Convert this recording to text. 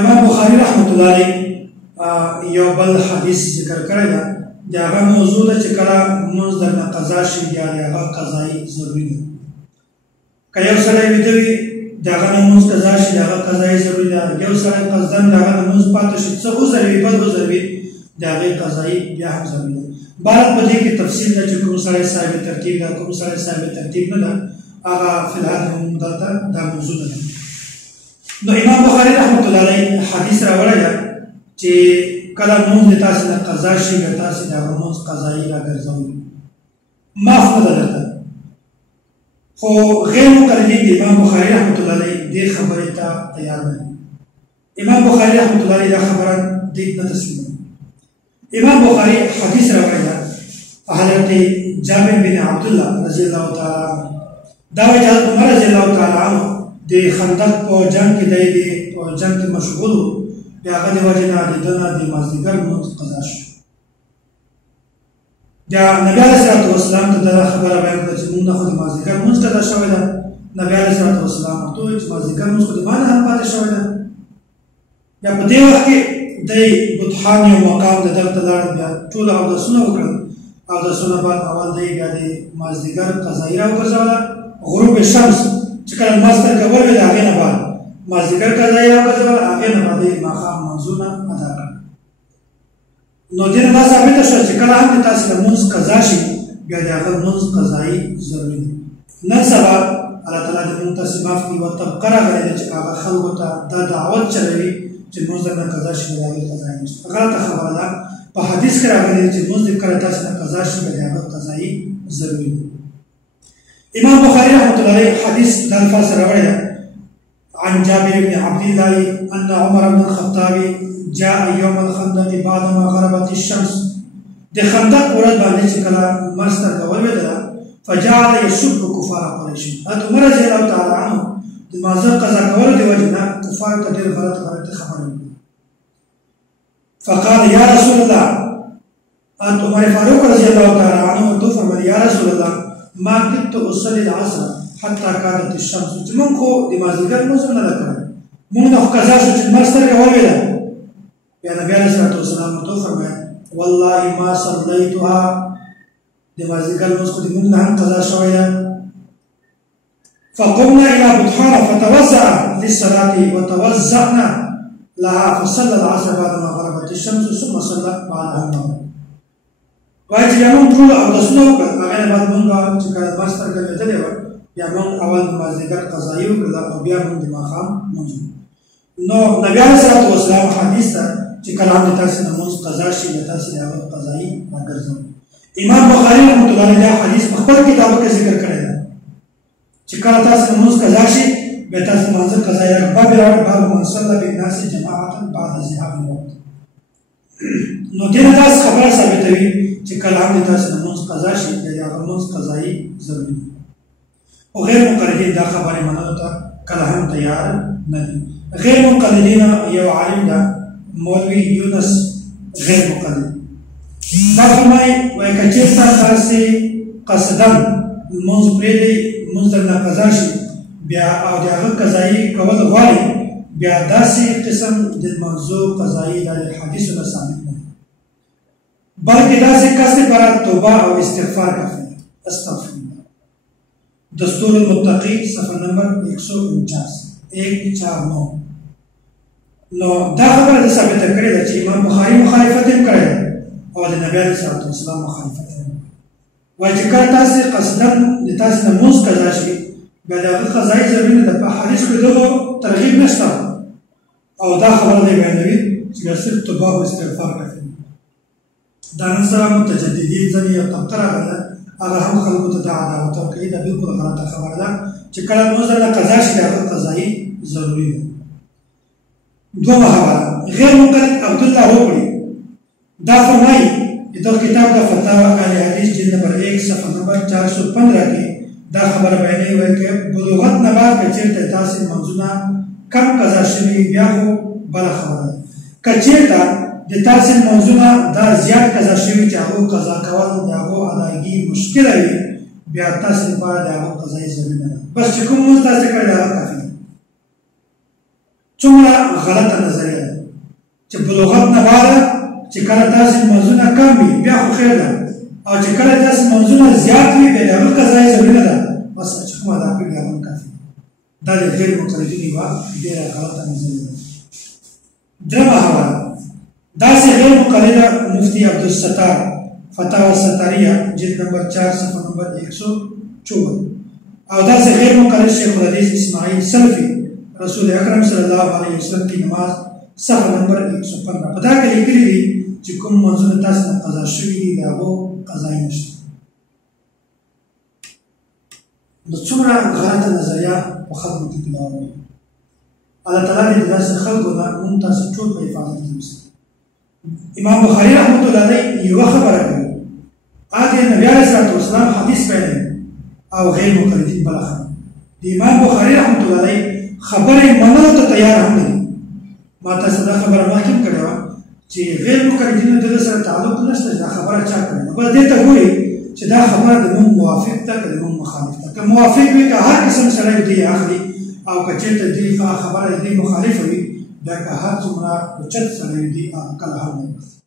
امام بخاری رحمت الله علیه یو بل حدیث ذکر کړی دا د هغه موضوع ده چې کله لمونځ درنه قضا شي بیا د هغه قضایي ضروري ده. که یو سړی ویده وي د هغه لمونځ قضا شي د هغه قضایي ضروري ده. یو سړی قصدن د هغه لمونځ پاتې شي څه عذر وي بد عذر وي د هغې قضایي بیا هم ضروري ده. بهر په دې کې تفصیل ده چې کوم سړی صاحب ترتیب ده کوم سړی صاحب ترتیب نه ده هغه فی الحال هم دلته دا موضوع ده. نو امام بخاری رحمت الله علیه حدیث راوړی ده چې کله لمونځ د تاسې نه قضا شي بیا تاسې د هغه لمونځ قضایي راګرځوئ معاف نه ده درته. خو غیر مقلدین د امام بخاری رحمت الله علیه دې خبرې ته تیار نه دي. امام بخاری رحمت الله علیه دا خبره دې نه تسلیموي. امام بخاری حدیث راوړی ده حضرت جابر بن عبدالله رضی الله تعالی عنه دا وایي حضرت عمر رضی الله تعالی عنه د خندق په جنګ کې دی په جنګ کې مشغول و بیا هغه د وجې نه د ده نه د مازدیګر لمونځ قضا شو. بیا نبي علیه صلات وسلام ته دا خبره بیان کړه چې مونږ نه خو د مازدیګر لمونځ قضا شوی ده. نبي علیه صلات وسلام ورته وویل چې مازدیګر لمونځ خو د ما نه هم پاتې شوی ده. بیا په دې وخت کې دی بطحان یو مقام د دغه ته لاړ بیا ټول اودسونه وکړل. اودسونه بعد اول دی بیا د مازدیګر قضایي راوګرځوله. غروب شمس چې کله لمر سترګه ولوېده هغې نه بعد مازدیګر قضایي راوګرځوله هغې نه بعد یې ماښام لمونځونه ادا کړل. نو دې نه دا ثابته شوه چې کله هم د تاسې لمونځ قضا شي بیا د هغه لمونځ قضایي ضروري دی. نن سبا الله تعالی دې موږ تاسې معاف کړي یوه طبقه راغلې ده چې هغه خلکو ته دا دعوت چلوي چې لمونځ درنه قضا شي بیا د هغې قضایي نشته. غلطه خبره ده. په حدیث کې راغلي چې لمونځ دې کله تاسې نه قضا شي بیا د هغه قضایي ضروري دی. امام بخاری رحمت الله علیه حدیث د الفاظ سره راوړی ده عن جابر بن عبد الله ان عمر بن الخطاب جاء يوم الخندق بعدما غربت الشمس. د خندق ورځ باندې چې کله لمر سترګه ولوېدله فجعل يسب كفار قريش. حضرت عمر رضی الله تعالی عنه د لمانځه قضا کولو د وجې نه کفارو ته ډېر غلطه خبره وکړه. فقال یا رسول الله حضرت عمر فاروق رضی الله تعالی عنه ورته وفرمایل یا رسول الله ما كنت اصلي العصر حتى كادت الشمس. چې موږ خو د مازدیګر لمونځ نه ده کړی موږ نه خو قضا شو چې لمر سترګه ولوېده. بیا نبي علیه صلات وسلام ورته وفرمایل والله ما صلیتها د مازدیګر لمونځ خو د موږ نه هم قضا شوی ده. فقمنا الى بطحان فتوضا للصلاه وتوضانا لها فصلى العصر بعدما غربت الشمس ثم صلى بعدها المغرب. وایي چې بیا موږ ټول اودسونه وکړل هغې نه بعد موږ چې کله لمر سترګه لوېدلې وه بیا موږ اول د مازدیګر قضایي وکړله او بیا موږ د ماښام لمونځ. نو نبي علیه صلات وسلام حدیث ته چې کله هم د تاسې لمونځ قضا شي بیا تاسې د هغه قضایي راګرځوئ. امام بخاري رحمت الله علیه دا حدیث په خپل کتابو کې ذکر کړی ده چې کله تاسې لمونځ قضا شي بیا تاسې لمانځه قضایي باب یې راوړی باب من صلی بالناس جماعة بعد ذهاب الوقت. نو دې نه داسې خبره ثابتوي چې کله هم د تاسې لمونځ قضا شي بیا د هغه لمونځ قضایي ضروري دی. او غیر مقلدین دا خبرې منلو ته کله هم تیار نه دي. غیر مقلدین یو عالم ده مولوي یونس غیر مقلد دا فرمایي وایي که چېرته تاسې قصدن لمونځ پرېږدئ لمونځ درنه قضا شي بیا او د هغه قضایي کول غواړئ بیا داسې قسم د لمانځو قضایي دا د حدیثو نه ثابت نه دی بلکې داسې کس لپاره توبه او استغفار کافي ده. استغفر الله. دستور المتقی صفحه نمبر 149. نو دا خبره د ثابته کړې ده چې امام بخاري مخالفت یې کړی ده او د نبي علیه صلات وسلام مخالفت یې وایي چې کله تاسې قصدن د تاسې نه لمونځ قضا شي بیا د هغه قضایي ضروري نه ده. په حدیث کې دغو ترغیب نشته او دا خبره دی بیانوي چې بیا صرف توبه او استغفار کافي ده. دا نن سبا متجددین ځنې یو طبقه راغله هغه هم خلکو ته دا عداوت ورکوي. دا بلکل غلطه خبره ده چې کله لمونځ درنه قضا شي د هغه قضایي ضروري ده. دومره خبره غیر مقلد عبدالله روکړي دا فرمایي د دغه کتاب د فتاوا اهل حدیث جلد نمبر 1 صفحه نمبر 415 کې دا خبره بیانوي وایي که بلوغت نه بعد که چېرته تاسې لمونځونه کم قضا شوي بیا خو بله خبره ده. که چېرته د تاسې لمونځونه دا زیات قضا شوي چې هغو قضا کول د هغو ادایګي مشکله وي بیا تاسې لپاره د هغو قضایي ضروري نه ده. بس چې کوم لمونځ تاسې کړی د هغه کافي ده. څومره غلطه نظریه ده چې په لغت نه واده چې کله تاسې منځونه کم وي بیا خو خیر ده او چې کله تاسې منځونه زیات وي بیا د هغه قضایي ضروري ده بس چې کوم ادا کړي هغه کافي دا د غیر مقلدینو یوه ډېره غلطه نظریه ده. درېمه حواله داسې غیر مقلده مفتی عبدالستار فتاوی ستاریه جلد نمبر 4 صفحه نمبر 154 او داسې غیر مقلد شیخ الحدیث اسماعیل سلفی رسول اکرم صلی الله علیه وسلم کی نماز صفحه نمبر 115 په دا کې لیکلي دي چې کوم منځونه تاسو نه قضا شوي دي د هغو قضایي نشته. نو څومره غلطه نظریه په خلکو کې پیدا وي. الله تعالی دې داسې خلکو نه موږ تاسو ټول په حفاظت کې وساتي. امام بخاری رحمۃ اللہ علیہ یوه خبره کوي هغه نبی علیه الصلوۃ والسلام حدیث بیانوي او غیر مقلدین بله خبره د امام بخاری رحمۃ اللہ علیہ خبرې منلو ته تیار هم نه دي. ما تاسو دا خبره مخکې کړې وه چې غیر مقلدینو دغه سره تعلق نشته دا خبره چا کړې ده بس دې ته ګوري چې دا خبره د موږ موافق ده که د موږ مخالف ده. که موافق وي که هر قسم سړی دې اخلي او که چېرته دې خبره دې مخالفه وي دا که هر څومره اوچت سړی دي کله هم نه